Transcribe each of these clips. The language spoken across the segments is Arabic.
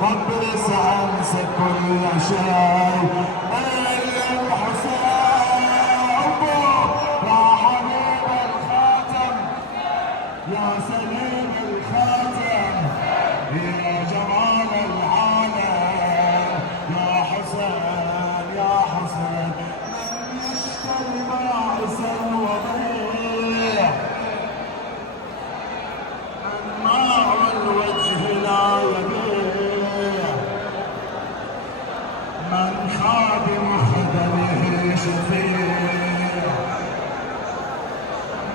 فبرس انسى كل شيء. الحسين يا حبيب الخاتم يا سليم الخاتم يا جمال العالم يا حسين يا حسين. من يشتري باعث الوضيع أنماع الوجه لا يبيع. من خادم خدمه شفيع.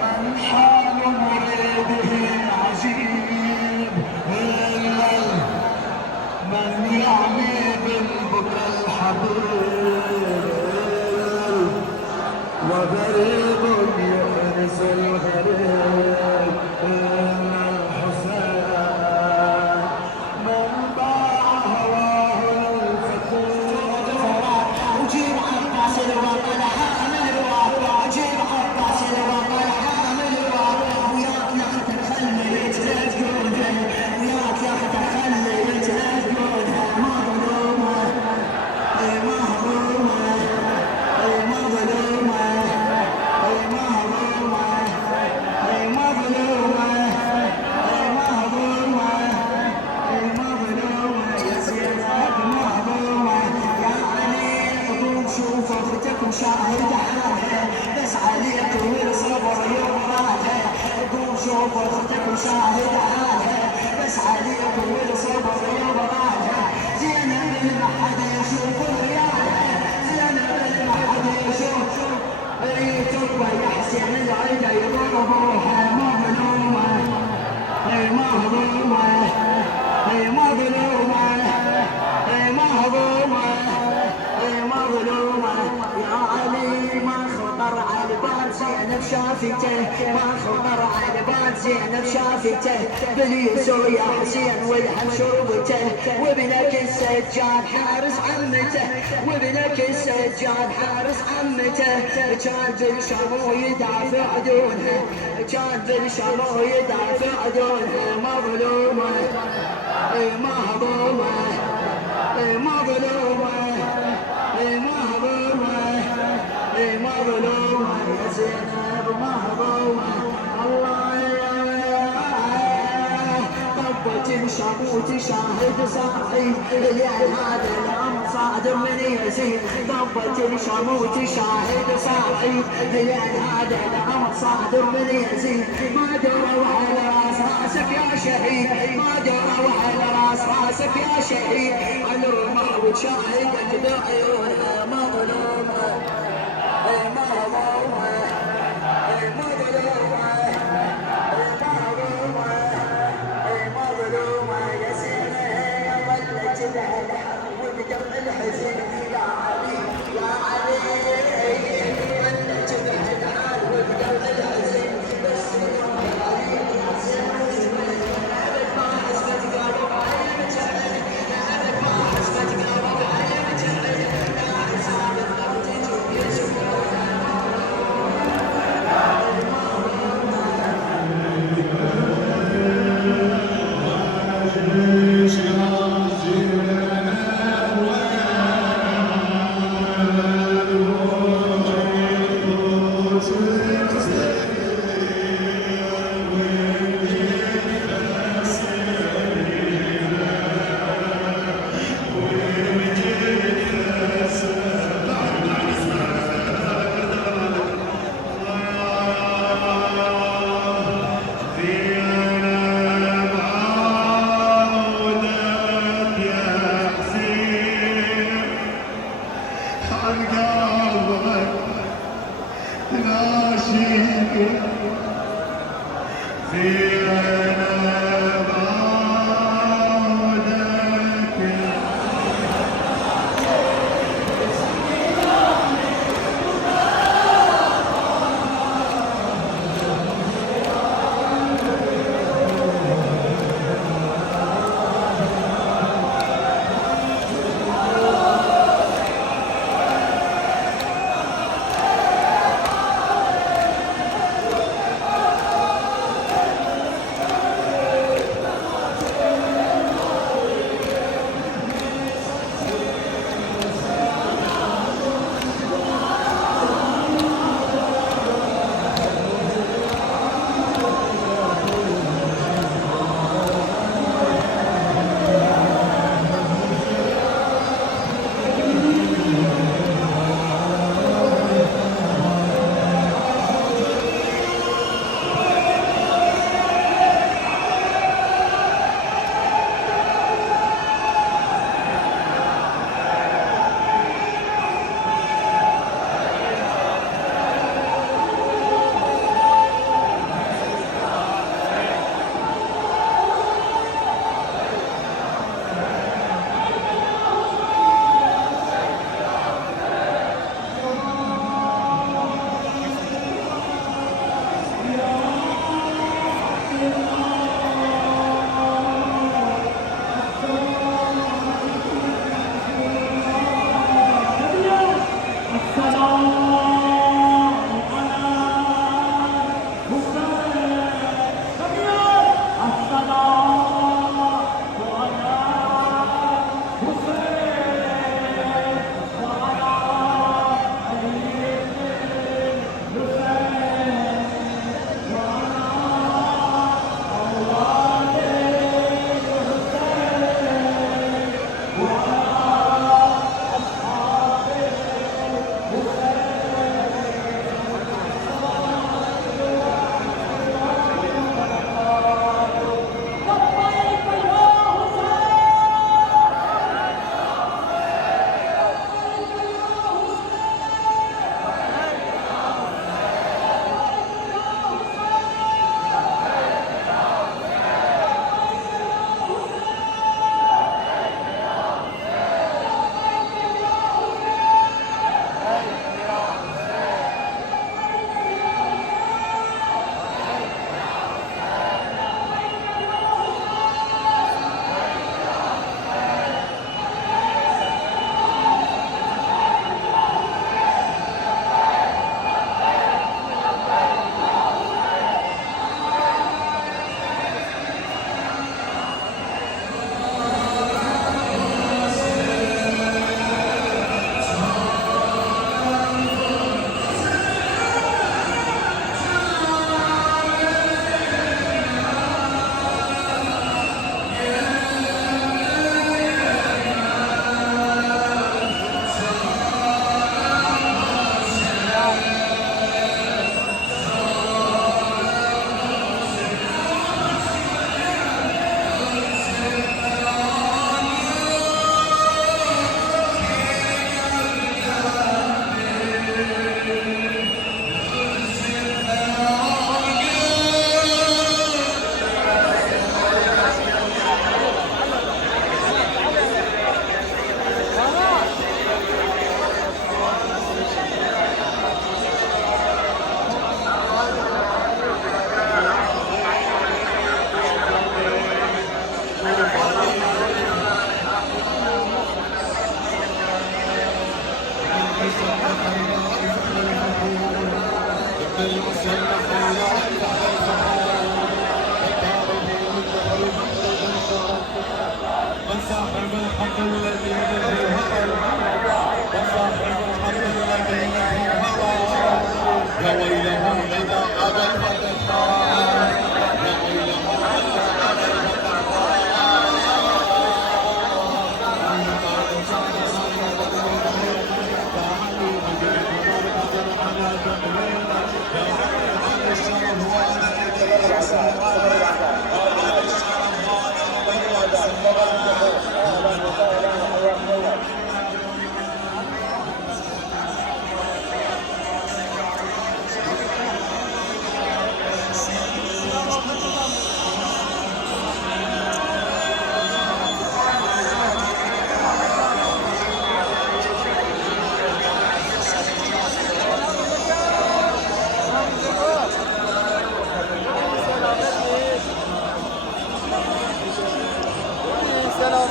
من حال مريده عجيب. من يعمي بالبكى الحبيب وغريب يؤنس الغريب. الحسين من باع هواه الفقير. وجيب عباس الوطن حامل الواقع. وجيب عباس الوطن حامل الواقع. وياك يا اخي تخلي يتلقونها. وياك يا اخي تخلي يتلقونها. مظلومه مهضومه مظلومه مهضومه مظلومه مهضومه مظلومه يا زينب مهضومه. يا علي قوم شوف اختك وشاهد حالها. بس عليك والصبر يوراها. قوم شوف اختك وشاهد حالها. بس عليك والصبر يوراها. زينب ما حد يشوف ريالها. زينب ما حد يشوف. تربى يا حسين العيدة يضربوها. مظلومة مهضومة مظلومة مهضومة مظلومة. يا علي ما خطر على بال زينب شافته. ما خطر على بال زينب شافته. بليسو يا حسين والهم شربته. وابنك السجاد حارس عمته. وابنك السجاد حارس عمته. كان بالشام ويدافع دونها. كان بالشام ويدافع دونها. مظلومة مهضومة مظلومة مهضومة مظلومة يا زينب مهضومة. الله طبت الشموت شاهد صاحي. الليل هذا الامر صادم من يزيد. طبت الشموت شاهد صاحي. الليل هذا الامر صادم من يزيد. ما دروا على راس راسك يا شهيد. ما دروا على راس راسك يا شهيد. عن رمى وشاهدت بعيونها. مظلومة مظلومة مظلومة مظلومة يا زينب. ظلت لها الحق وبدمع الحزن. يا علي يا علي ظلت لها الحال وبدمع الحزن. بس يا علي يا زينب أبد ما حسبت قلب علي متعلق. أبد ما حسبت قلب علي متعلق. يا حساب الضبط يسوع.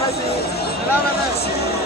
kasih. Selamat.